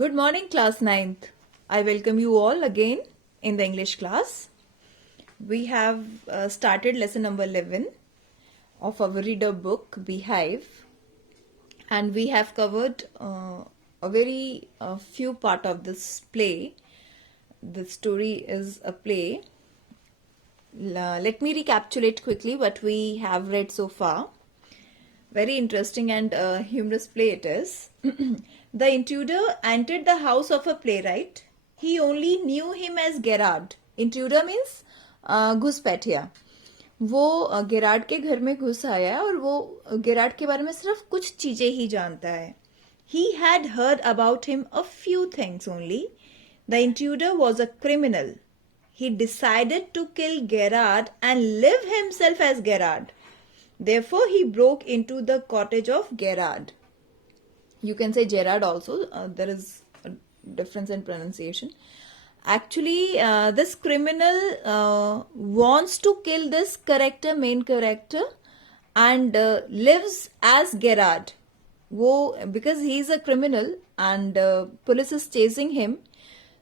Good morning, class ninth. I welcome you all again in the English class. We have started lesson number 11 of our reader book, Beehive, and we have covered a very few part of this play. The story is a play. Let me recapitulate quickly what we have read so far. Very interesting and humorous play it is. The intruder entered the house of a playwright. He only knew him as Gerard. Intruder means घुसपैठिया. वो Gerard के घर में घुस आया है और वो Gerard के बारे में सिर्फ कुछ चीजें ही जानता है. He had heard about him a few things only. The intruder was a criminal. He decided to kill Gerard and live himself as Gerard. Therefore, he broke into the cottage of Gerard. You can say Gerard also. There is a difference in pronunciation. Actually, this criminal wants to kill this main character, and lives as Gerard. Because he is a criminal and police is chasing him.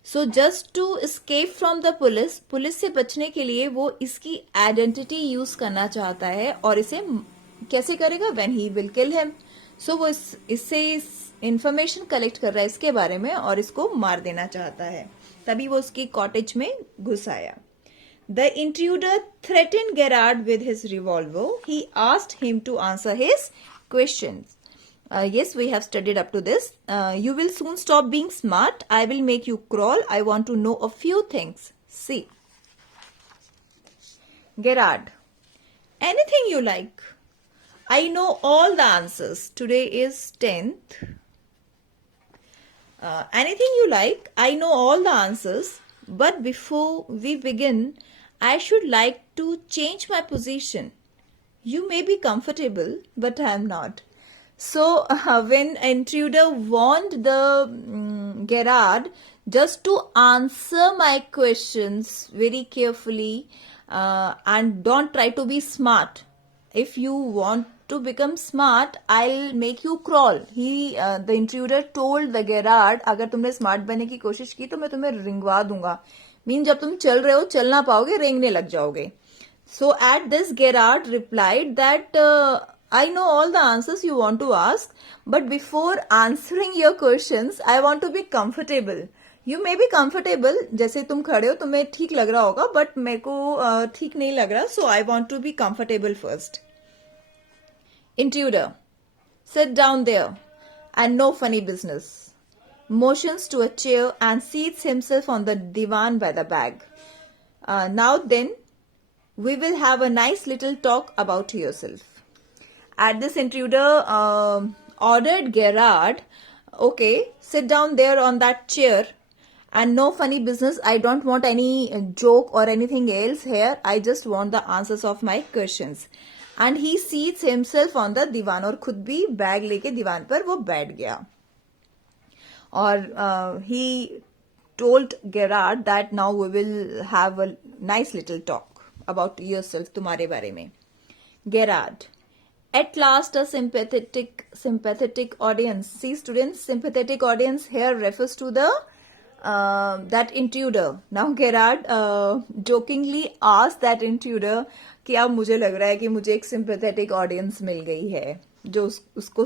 So just to escape from the police से बचने के लिए वो इसकी identity use करना चाहता है और इसे कैसे करेगा? When he will kill him. So वो इससे इंफॉर्मेशन कलेक्ट कर रहा है इसके बारे में और इसको मार देना चाहता है. तभी वो उसकी कॉटेज में घुस आया. The intruder threatened Gerard with his revolver. He asked him to answer his questions. Yes, we have studied up to this. You will soon stop being smart. I will make you crawl. I want to know a few things. See. Gerard. Anything you like. I know all the answers. Today is 10th. Anything you like. I know all the answers. But before we begin, I should like to change my position. You may be comfortable, but I am not. So when intruder warned the Gerard just to answer my questions very carefully and don't try to be smart. If you want to become smart, I'll make you crawl. The intruder told the Gerard, अगर तुमने smart बनने की कोशिश की तो मैं तुम्हें रिंगवा दूंगा. मीन जब तुम चल रहे हो चल ना पाओगे, रेंगने लग जाओगे. So at this Gerard replied that I know all the answers you want to ask, but before answering your questions, I want to be comfortable. You may be comfortable, जैसे तुम खड़े हो तुम्हें ठीक लग रहा होगा, but मेरे को ठीक नहीं लग रहा, so I want to be comfortable first. Intruder, sit down there, and no funny business. Motions to a chair and seats himself on the divan by the bag. Now then, we will have a nice little talk about yourself. At this intruder ordered Gerard, okay, sit down there on that chair and no funny business. I don't want any joke or anything else here. I just want the answers of my questions. And he seats himself on the divan और खुद भी bag लेके दीवान पर वो बैठ गया. और he told Gerard that now we will have a nice little talk about yourself, तुम्हारे बारे में. Gerard. At last, a sympathetic audience. See, students, sympathetic audience here refers to the that intruder. Now, Gerard jokingly asked that intruder कि अब मुझे लग रहा है कि मुझे एक sympathetic audience मिल गई है जो उसको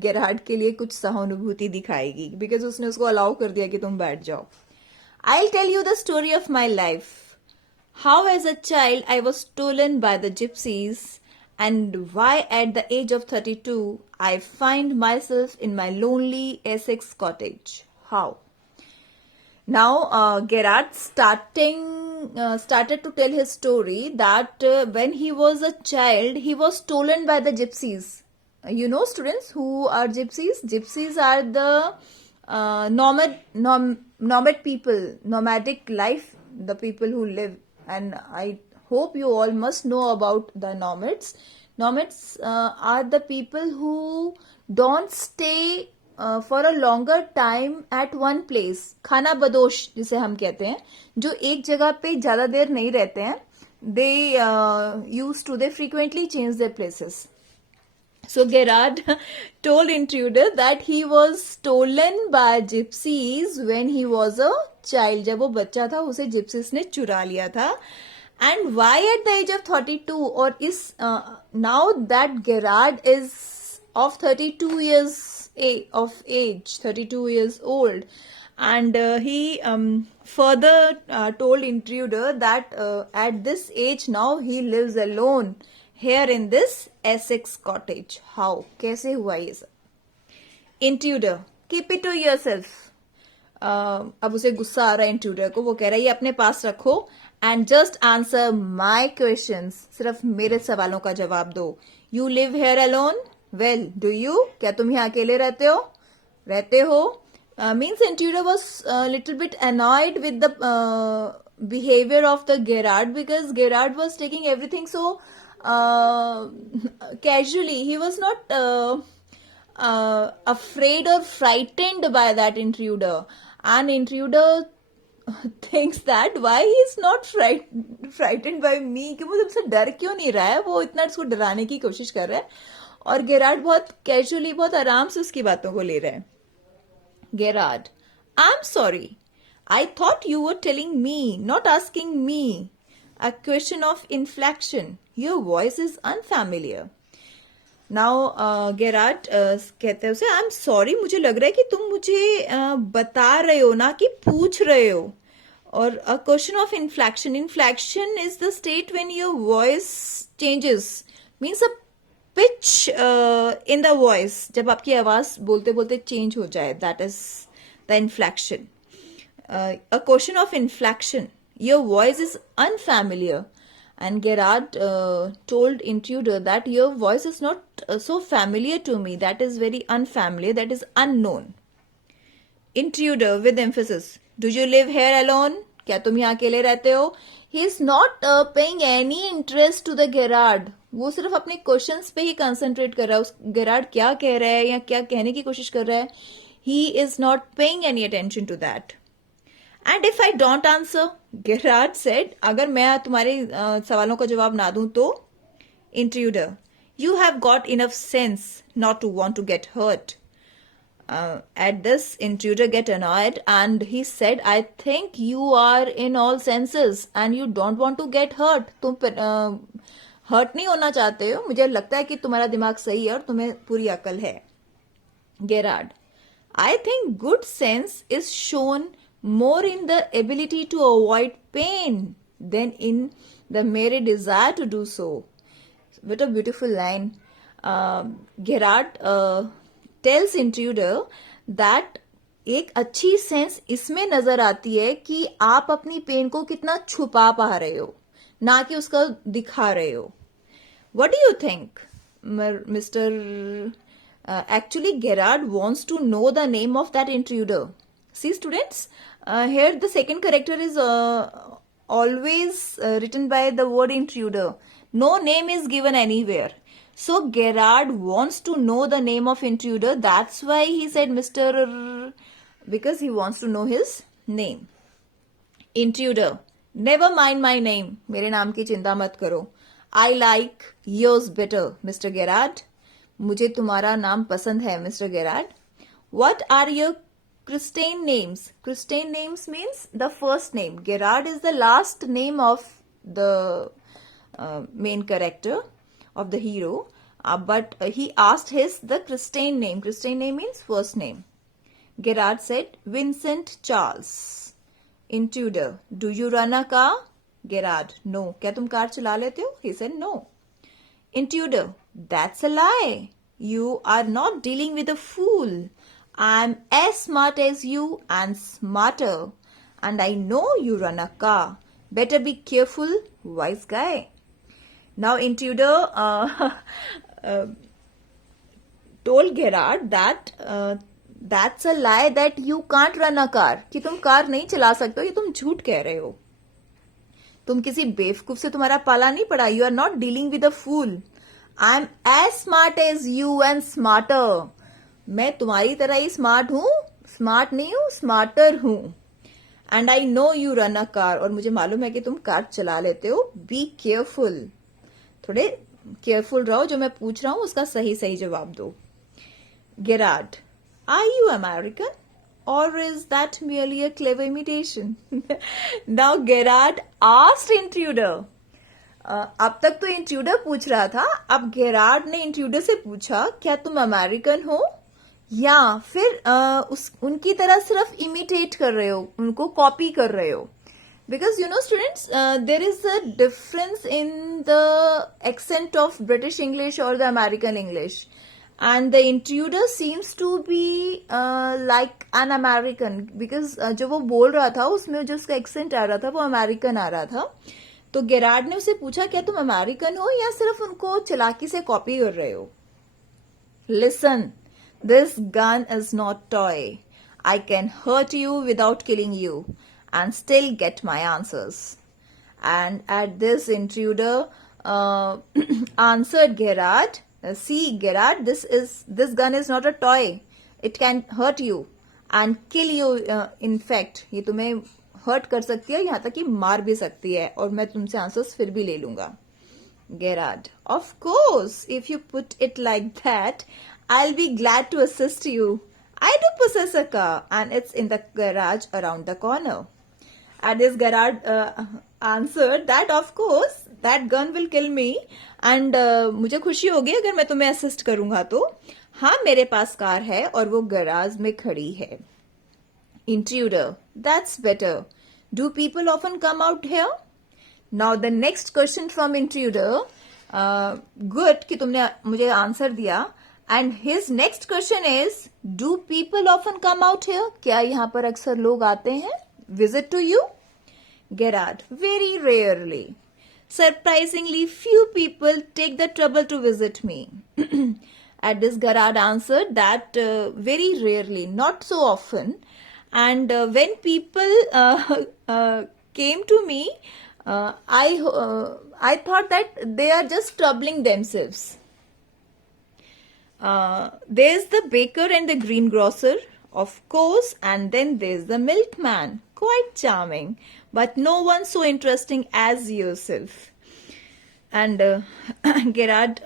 गेरार्ड के लिए कुछ सहानुभूति दिखाएगी, because उसने उसको अलाउ कर दिया कि तुम बैठ जाओ. I'll tell you the story of my life. How as a child I was stolen by the gypsies. And why at the age of 32 I find myself in my lonely Essex cottage. How? Now Gerard started to tell his story that when he was a child he was stolen by the gypsies. You know, students, who are gypsies? Gypsies are the nomad people, nomadic life, the people who live. And I hope you all must know about the nomads. Nomads are the people who don't stay for a longer time at one place. खाना बदोश जिसे हम कहते हैं, जो एक जगह पे ज़्यादा देर नहीं रहते हैं. They frequently change their places. So Gerard told intruder that he was stolen by gypsies when he was a child. जब वो बच्चा था उसे gypsies ने चुरा लिया था. And why at the age of 32? और इस now that Gerard is of 32 years of age, 32 years old, and he further told intruder that at this age now he lives alone here in this Essex cottage. How? कैसे हुआ ये सब? Intruder, keep it to yourself. अब उसे गुस्सा आ रहा है intruder को. वो कह रहा है ये अपने पास रखो and just answer my questions. सिर्फ मेरे सवालों का जवाब दो. You live here alone? Well, do you? क्या तुम यहाँ अकेले रहते हो? Means intruder was a little bit annoyed with the behavior of the Gerard, because Gerard was taking everything so casually. He was not afraid or frightened by that intruder, and intruder thinks that why he is not frightened by me, कि वो सबसे डर क्यों नहीं रहा है. वो इतना उसको डराने की कोशिश कर रहा है और गेरार्ड बहुत कैजुअली, बहुत आराम से उसकी बातों को ले रहा है. Gerard, I'm sorry. I thought you were telling me, not asking me. A question of inflection. Your voice is unfamiliar. Now, Gerard कहते हैं उसे, I'm sorry, मुझे लग रहा है कि तुम मुझे बता रहे हो ना कि पूछ रहे हो. और a question of inflection. Inflection is the state when your voice changes. Means a pitch in the voice. जब आपकी आवाज बोलते बोलते चेंज हो जाए, that is the inflection. A question of inflection. Your voice is unfamiliar. And Gerard told intruder that your voice is not so familiar to me. That is very unfamiliar. That is unknown. Intruder with emphasis. Do you live here alone? क्या तुम यहाँ अकेले रहते हो? He is not paying any interest to the Gerard. वो सिर्फ अपने questions पे ही कंसंट्रेट कर रहा है. Gerard क्या कह रहा है या क्या कहने की कोशिश कर रहा है, he is not paying any attention to that. And if I don't answer, Gerard said, अगर मैं तुम्हारे सवालों का जवाब ना दूं तो? Intruder, you have got enough sense not to want to get hurt. At this, intruder get annoyed and he said, I think you are in all senses and you don't want to get hurt. तुम hurt नहीं होना चाहते हो. मुझे लगता है कि तुम्हारा दिमाग सही है और तुम्हें पूरी अकल है. Gerard, I think good sense is shown more in the ability to avoid pain than in the mere desire to do so. What a beautiful line. Gerard tells intruder that एक अच्छी सेंस इसमें नजर आती है कि आप अपनी pen को कितना छुपा पा रहे हो, ना कि उसका दिखा रहे हो. What do you think, Mr. Actually, Gerard wants to know the name of that intruder. See, students, here the second character is always written by the word intruder. No name is given anywhere. So Gerard wants to know the name of intruder. That's why he said Mr. because he wants to know his name. Intruder, never mind my name. मेरे नाम की चिंता मत करो. I like yours better, Mr. Gerard. मुझे तुम्हारा नाम पसंद है, Mr. Gerard. What are your Christian names? Christian names means the first name. Gerard is the last name of the main character of the hero, but he asked the Christian name. Christian name means first name. Gerard said, Vincent Charles. Intruder, do you run a car? Gerard, no. क्या तुम car चला लेते हो? He said no. Intruder, that's a lie. You are not dealing with a fool. I'm as smart as you and smarter. And I know you run a car. Better be careful, wise guy. Now intruder told Gerard that that's a lie that you can't run a car. कि तुम car नहीं चला सकते हो, ये तुम झूठ कह रहे हो. तुम किसी बेवकूफ से तुम्हारा पाला नहीं पड़ा. You are not dealing with a fool. I'm as smart as you and smarter. मैं तुम्हारी तरह ही स्मार्ट हूं. स्मार्ट नहीं हूं, स्मार्टर हूं. And I know you run a car. और मुझे मालूम है कि तुम कार चला लेते हो. Be careful. थोड़े केयरफुल रहो, जो मैं पूछ रहा हूं उसका सही सही जवाब दो. Gerard, are you American? Or is that merely a clever imitation? Now Gerard asked intruder. अब तक तो इंट्रूडर पूछ रहा था, अब गेरार्ड ने इंट्रूडर से पूछा क्या तुम अमेरिकन हो, या फिर उनकी तरह सिर्फ इमिटेट कर रहे हो, उनको कॉपी कर रहे हो. Because you know students, there is a difference in the accent of British English or the American English, and the intruder seems to be like an American, because जो वो बोल रहा था उसमें जो उसका accent आ रहा था वो अमेरिकन आ रहा था. तो गेरार्ड ने उसे पूछा क्या तुम अमेरिकन हो या सिर्फ उनको चालाकी से कॉपी कर रहे हो. Listen, this gun is not toy. I can hurt you without killing you and still get my answers. And at this, intruder answered Gerard, see Gerard, this gun is not a toy. It can hurt you and kill you. In fact, ये तुम्हें hurt कर सकती है, यहाँ तक कि मार भी सकती है, और मैं तुमसे आंसर्स फिर भी ले लूंगा. Gerard, of course, if you put it like that, I'll be glad to assist you. I do possess a car and it's in the garage around the corner. At this, Gerard answered that of course that gun will kill me and मुझे खुशी होगी अगर मैं तुम्हें assist करूंगा तो. हाँ, मेरे पास कार है और वो गराज में खड़ी है. Intruder, that's better. Do people often come out here? Now the next question from intruder. Good कि तुमने मुझे आंसर दिया. And his next question is, do people often come out here? क्या यहाँ पर अक्सर लोग आते हैं? Visit to you? Gerard, very rarely. Surprisingly, few people take the trouble to visit me. At this, Gerard answered that very rarely, not so often. And when people came to me, I thought that they are just troubling themselves. There's the baker and the greengrocer, of course, and then there's the milkman. Quite charming, but no one so interesting as yourself. And Gerard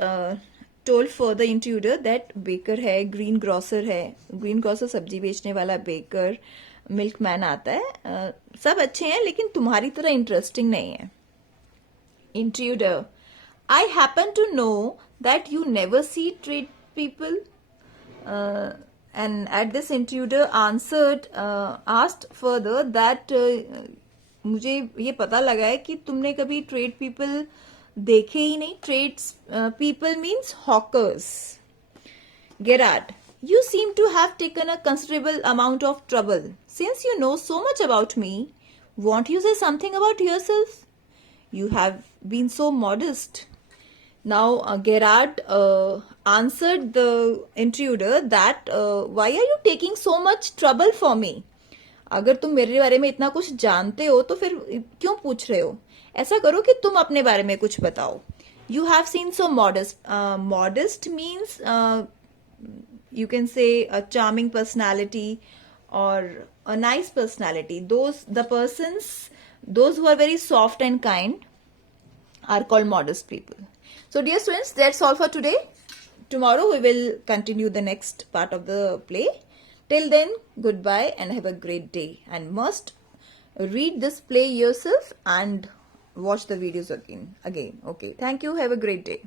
told further intruder that baker है, greengrocer है, greengrocer सब्जी बेचने वाला baker, milkman आता है, सब अच्छे हैं लेकिन तुम्हारी तरह इंटरेस्टिंग नहीं है. Intruder, I happen to know that you never see trade people. And at this, intruder answered, asked further that मुझे ये पता लगा है कि तुमने कभी ट्रेड पीपल देखे ही नहीं. Trades people means hawkers. Gerard, you seem to have taken a considerable amount of trouble. Since you know so much about me, won't you say something about yourself? You have been so modest. Now Gerard answered the intruder that why are you taking so much trouble for me? अगर तुम मेरे बारे में इतना कुछ जानते हो तो फिर क्यों पूछ रहे हो? ऐसा करो कि तुम अपने बारे में कुछ बताओ. You have seen so modest. Modest means you can say a charming personality or a nice personality. Those who are very soft and kind are called modest people. So dear students, that's all for today. Tomorrow we will continue the next part of the play. Till then, goodbye and have a great day. And must read this play yourself and watch the videos again. Okay, thank you. Have a great day.